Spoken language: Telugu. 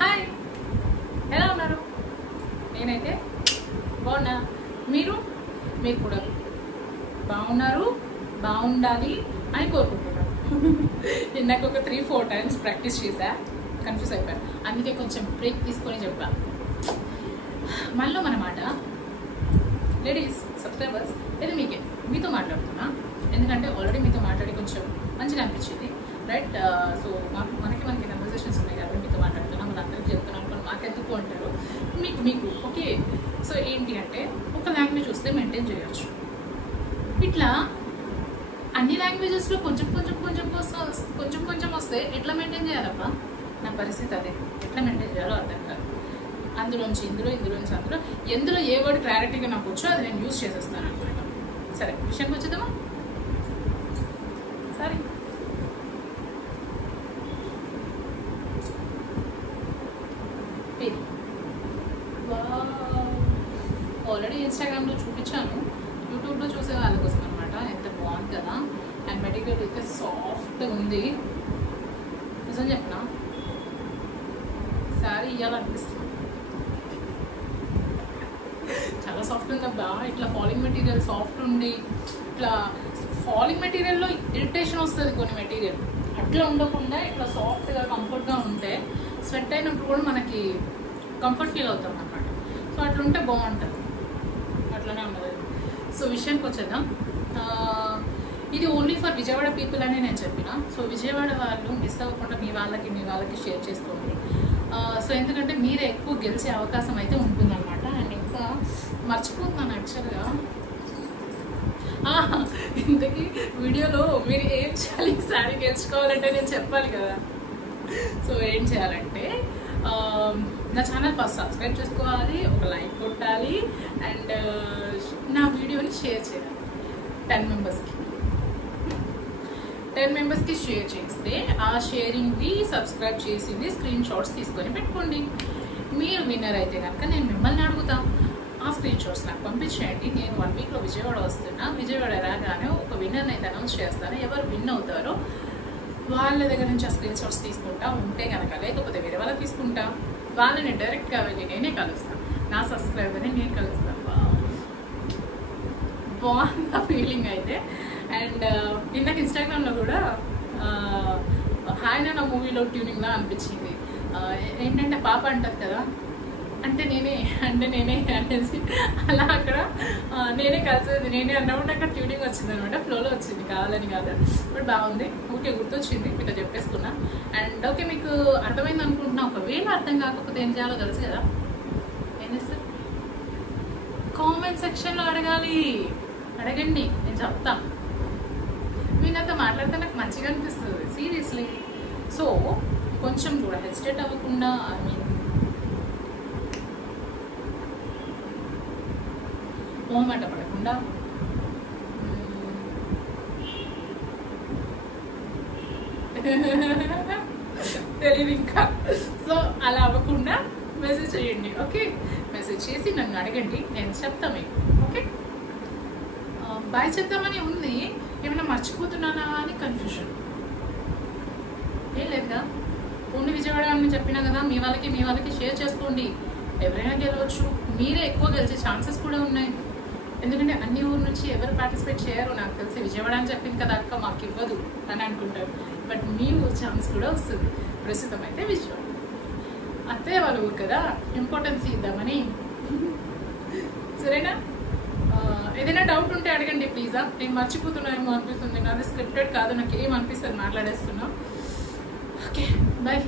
హాయ్, ఎలా ఉన్నారు? నేనైతే బాగున్నా. మీరు కూడా బాగున్నారు, బాగుండాలి అని కోరుకుంటున్నాను. నాకు ఒక 3-4 టైమ్స్ ప్రాక్టీస్ చేశా, కన్ఫ్యూజ్ అయిపోయాను. అందుకే కొంచెం బ్రేక్ తీసుకొని చెప్పా. మనలో మన మాట లేడీస్ సబ్స్క్రైబర్స్ ఇది మీతో మాట్లాడుతున్నా. ఎందుకంటే ఆల్రెడీ మీతో మాట్లాడి కొంచెం మంచిగా అనిపించింది, రైట్? సో మనకి కన్వర్సేషన్స్ ఉన్నాయి కాబట్టి మీతో మాట్లాడుతున్నాం. మన అందరికి చెప్తున్నాను, కానీ మాకెందుకు అంటారు. మీకు ఓకే. సో ఏంటి అంటే ఒక లాంగ్వేజ్ వస్తే మెయింటైన్ చేయొచ్చు. ఇట్లా అన్ని లాంగ్వేజెస్లో కొంచెం వస్తే ఎట్లా మెయింటైన్ చేయాలబ్బా? నా పరిస్థితి అదే. ఎట్లా మెయింటైన్ చేయాలో అర్థం కాదు. అందులోంచి ఇందులోంచి అందులో ఎందులో ఏ వర్డ్ క్లారిటీగా నాకు వచ్చో అది నేను యూజ్ చేసేస్తాను అనమాట. సరే, విషయానికి వచ్చేద్దామా? సరే, ఆల్రెడీ ఇన్స్టాగ్రామ్లో చూపించాను, యూట్యూబ్లో చూసే వాళ్ళ కోసం అనమాట. ఎంత బాగుంది కదా, అండ్ మెటీరియల్ అయితే సాఫ్ట్గా ఉంది. నిజం చెప్పనా, శారీ ఇవ్వాలనిపిస్తుంది. చాలా సాఫ్ట్ ఉంది అబ్బా. ఇట్లా ఫాలింగ్ మెటీరియల్ సాఫ్ట్ ఉండి, ఇట్లా ఫాలింగ్ మెటీరియల్లో ఇరిటేషన్ వస్తుంది కొన్ని మెటీరియల్. అట్లా ఉండకుండా ఇట్లా సాఫ్ట్గా కంఫర్ట్గా ఉంటే స్వెట్ అయినప్పుడు కూడా మనకి కంఫర్ట్ ఫీల్ అవుతాం అన్నమాట. సో అట్లా ఉంటే బాగుంటుంది. అట్లనే ఉండదు. సో విషయానికి వచ్చేద్దాం. ఇది ఓన్లీ ఫర్ విజయవాడ పీపుల్ అని నేను చెప్పిన. సో విజయవాడ వాళ్ళు మిస్ అవ్వకుండా మీ వాళ్ళకి షేర్ చేసుకోండి. సో ఎందుకంటే మీరే ఎక్కువ గెలిచే అవకాశం అయితే ఉంటుందన్నమాట. అండ్ ఇంకా మర్చిపోతున్నాను యాక్చువల్గా, ఇంతకీ వీడియోలో మీరు ఏం చేయాలి శారీ గెలుచుకోవాలంటే నేను చెప్పాలి కదా. సో ఏం చేయాలంటే నా ఛానల్ ఫస్ట్ సబ్స్క్రైబ్ చేసుకోవాలి, ఒక లైక్ కొట్టాలి, అండ్ నా వీడియోని షేర్ చేయాలి 10 మెంబర్స్కి షేర్ చేస్తే ఆ షేరింగ్ది సబ్స్క్రైబ్ చేసింది స్క్రీన్ షాట్స్ తీసుకొని పెట్టుకోండి. మీరు విన్నర్ అయితే కనుక నేను మిమ్మల్ని అడుగుతా, ఆ స్క్రీన్ షాట్స్ నాకు పంపించేయండి. నేను 1 వీక్లో విజయవాడ వస్తున్నా. విజయవాడ రాగానే ఒక విన్నర్ని అయితే అనౌన్స్ చేస్తాను. ఎవరు విన్ అవుతారో వాళ్ళ దగ్గర నుంచి ఆ స్క్రీన్ షాట్స్ తీసుకుంటా. ఉంటే కనుక, లేకపోతే వేరే వాళ్ళకి తీసుకుంటా. వాళ్ళని డైరెక్ట్గా వెళ్ళి నేనే కలుస్తాను, నా సబ్స్క్రైబర్ని నేను కలుస్తాను. బాగుంది ఫీలింగ్ అయితే. అండ్ ఇందాక ఇన్స్టాగ్రామ్లో కూడా హాయ్ నా మూవీలో ట్యూనింగ్లా అనిపించింది. ఏంటంటే పాప అంటారు కదా, అంటే నేనే అనేసి అలా అక్కడ నేనే కలిసేది, నేనే అన్నప్పుడు అక్కడ ట్యూనింగ్ వచ్చింది అనమాట. ఫ్లోలో వచ్చింది, కావాలని కాదు. బట్ బాగుంది, ఓకే, గుర్తొచ్చింది, మీతో చెప్పేసుకున్నా. అండ్ ఓకే, మీకు అర్థమైంది అనుకుంటున్నా. ఒకవేళ అర్థం కాకపోతే ఏం చేయాలో తెలుసు కదా. ఏం చేస్తారు? కామెంట్ సెక్షన్లో అడగండి, నేను చెప్తా. మీరు నాతో మాట్లాడితే నాకు మంచిగా అనిపిస్తుంది, సీరియస్లీ. సో కొంచెం కూడా హెసిటేట్ అవ్వకుండా, ఐ మీన్ మొహమాట పడకుండా, తెలియదు ఇంకా. సో అలా అవ్వకుండా మెసేజ్ చేయండి, ఓకే? మెసేజ్ చేసి నన్ను అడగండి, నేను చెప్తా మీకు, ఓకే? బాయ్ చెప్తామని ఉంది, ఏమైనా మర్చిపోతున్నానా అని కన్ఫ్యూజన్. ఏం లేదుగా, ఓన్లీ విజయవాడ అని చెప్పినా కదా. మీ వాళ్ళకి షేర్ చేసుకోండి. ఎవరైనా గెలవచ్చు, మీరే ఎక్కువ గెలిచే ఛాన్సెస్ కూడా ఉన్నాయి. ఎందుకంటే అన్ని ఊరు నుంచి ఎవరు పార్టిసిపేట్ చేయరు. నాకు తెలిసి విజయవాడ అని చెప్పింది కదా అక్క, మాకు ఇవ్వదు అని అనుకుంటారు. బట్ మీ ఊరు ఛాన్స్ కూడా వస్తుంది. ప్రస్తుతం అయితే విజయవాడ అత్తయ్య వాళ్ళ ఊరు కదా, ఇంపార్టెన్స్ ఇద్దామని. సరేనా? ఏదైనా డౌట్ ఉంటే అడగండి ప్లీజా. నేను మర్చిపోతున్నానేమో అనిపిస్తుంది, నాది స్క్రిప్టెడ్ కాదు, నాకు ఏం అనిపిస్తుంది మాట్లాడేస్తున్నా. Okay, bye.